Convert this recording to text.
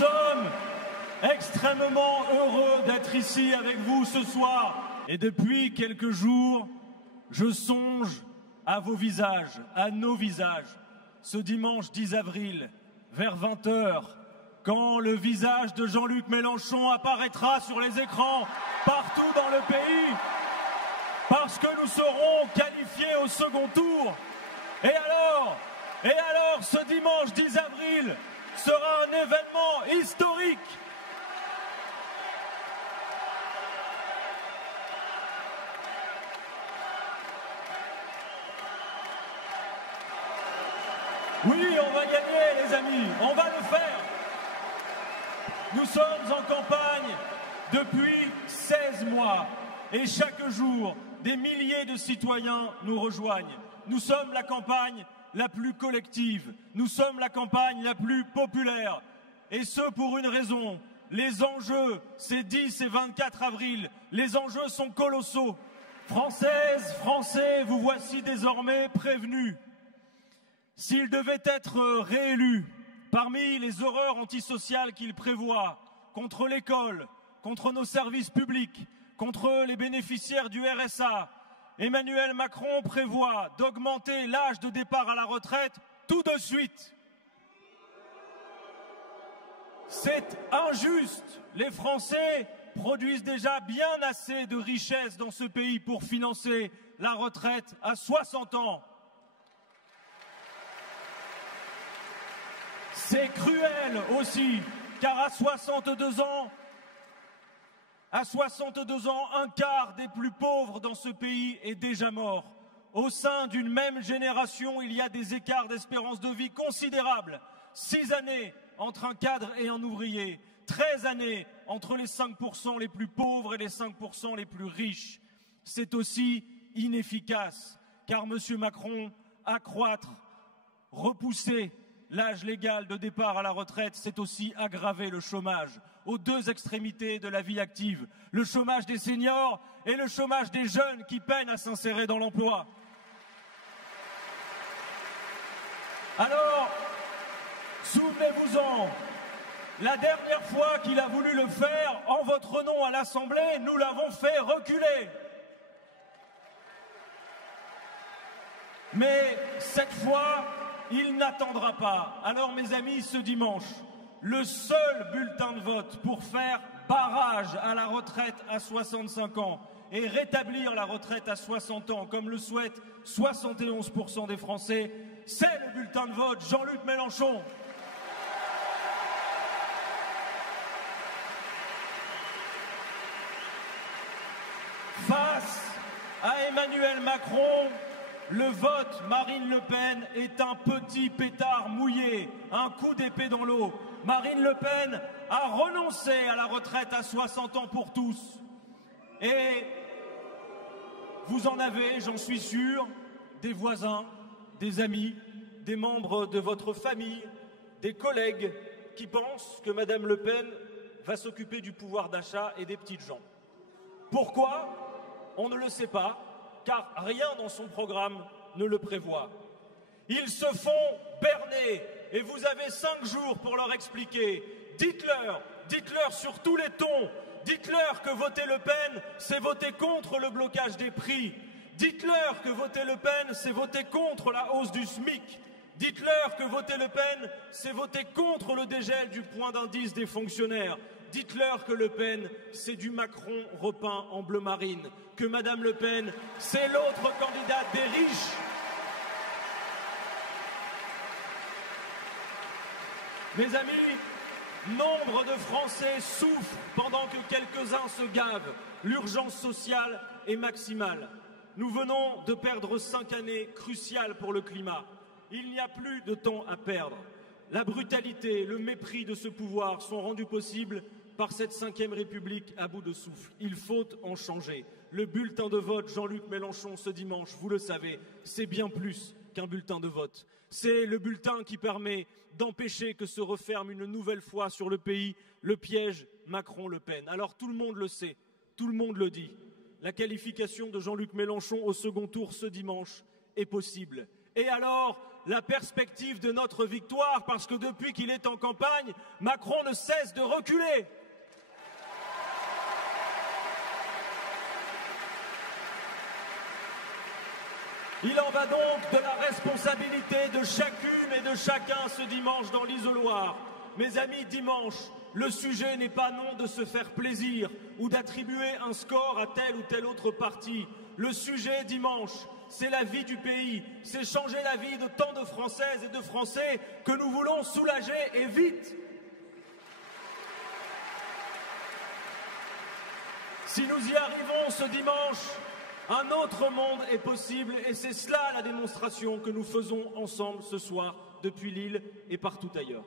sommes extrêmement heureux d'être ici avec vous ce soir. Et depuis quelques jours, je songe à vos visages, à nos visages. Ce dimanche 10 avril, vers 20 h, quand le visage de Jean-Luc Mélenchon apparaîtra sur les écrans partout dans le pays, parce que nous serons qualifiés au second tour. Et alors, ce dimanche 10 avril sera un événement historique. Oui, on va gagner, les amis, on va le faire. Nous sommes en campagne depuis 16 mois et chaque jour, des milliers de citoyens nous rejoignent. Nous sommes la campagne la plus collective, nous sommes la campagne la plus populaire. Et ce pour une raison, les enjeux, ces 10 et 24 avril, les enjeux sont colossaux. Françaises, Français, vous voici désormais prévenus. S'il devait être réélu, parmi les horreurs antisociales qu'il prévoit, contre l'école, contre nos services publics, contre les bénéficiaires du RSA, Emmanuel Macron prévoit d'augmenter l'âge de départ à la retraite tout de suite. C'est injuste. Les Français produisent déjà bien assez de richesses dans ce pays pour financer la retraite à 60 ans. C'est cruel aussi, car à 62 ans, un quart des plus pauvres dans ce pays est déjà mort. Au sein d'une même génération, il y a des écarts d'espérance de vie considérables. 6 années entre un cadre et un ouvrier, 13 années entre les 5% les plus pauvres et les 5% les plus riches. C'est aussi inefficace, car M. Macron, accroître, repousser l'âge légal de départ à la retraite, c'est aussi aggraver le chômage aux deux extrémités de la vie active, le chômage des seniors et le chômage des jeunes qui peinent à s'insérer dans l'emploi. Alors, souvenez-vous-en, la dernière fois qu'il a voulu le faire, en votre nom à l'Assemblée, nous l'avons fait reculer. Mais cette fois, il n'attendra pas. Alors, mes amis, ce dimanche, le seul bulletin de vote pour faire barrage à la retraite à 65 ans et rétablir la retraite à 60 ans, comme le souhaitent 71% des Français, c'est le bulletin de vote Jean-Luc Mélenchon. Face à Emmanuel Macron, le vote Marine Le Pen est un petit pétard mouillé, un coup d'épée dans l'eau. Marine Le Pen a renoncé à la retraite à 60 ans pour tous. Et vous en avez, j'en suis sûr, des voisins, des amis, des membres de votre famille, des collègues qui pensent que Madame Le Pen va s'occuper du pouvoir d'achat et des petites gens. Pourquoi ? On ne le sait pas. Car rien dans son programme ne le prévoit. Ils se font berner et vous avez 5 jours pour leur expliquer. Dites-leur sur tous les tons, dites-leur que voter Le Pen, c'est voter contre le blocage des prix. Dites-leur que voter Le Pen, c'est voter contre la hausse du SMIC. Dites-leur que voter Le Pen, c'est voter contre le dégel du point d'indice des fonctionnaires. Dites-leur que Le Pen, c'est du Macron repeint en bleu marine, que Madame Le Pen, c'est l'autre candidate des riches. Mes amis, nombre de Français souffrent pendant que quelques-uns se gavent. L'urgence sociale est maximale. Nous venons de perdre 5 années cruciales pour le climat. Il n'y a plus de temps à perdre. La brutalité, le mépris de ce pouvoir sont rendus possibles par cette 5e République à bout de souffle. Il faut en changer. Le bulletin de vote Jean-Luc Mélenchon ce dimanche, vous le savez, c'est bien plus qu'un bulletin de vote. C'est le bulletin qui permet d'empêcher que se referme une nouvelle fois sur le pays le piège Macron-Le Pen. Alors tout le monde le sait, tout le monde le dit. La qualification de Jean-Luc Mélenchon au second tour ce dimanche est possible. Et alors, la perspective de notre victoire, parce que depuis qu'il est en campagne, Macron ne cesse de reculer. Il en va donc de la responsabilité de chacune et de chacun ce dimanche dans l'isoloir. Mes amis, dimanche, le sujet n'est pas non de se faire plaisir ou d'attribuer un score à tel ou tel autre parti. Le sujet dimanche, c'est la vie du pays, c'est changer la vie de tant de Françaises et de Français que nous voulons soulager et vite. Si nous y arrivons ce dimanche, un autre monde est possible et c'est cela la démonstration que nous faisons ensemble ce soir depuis Lille et partout ailleurs.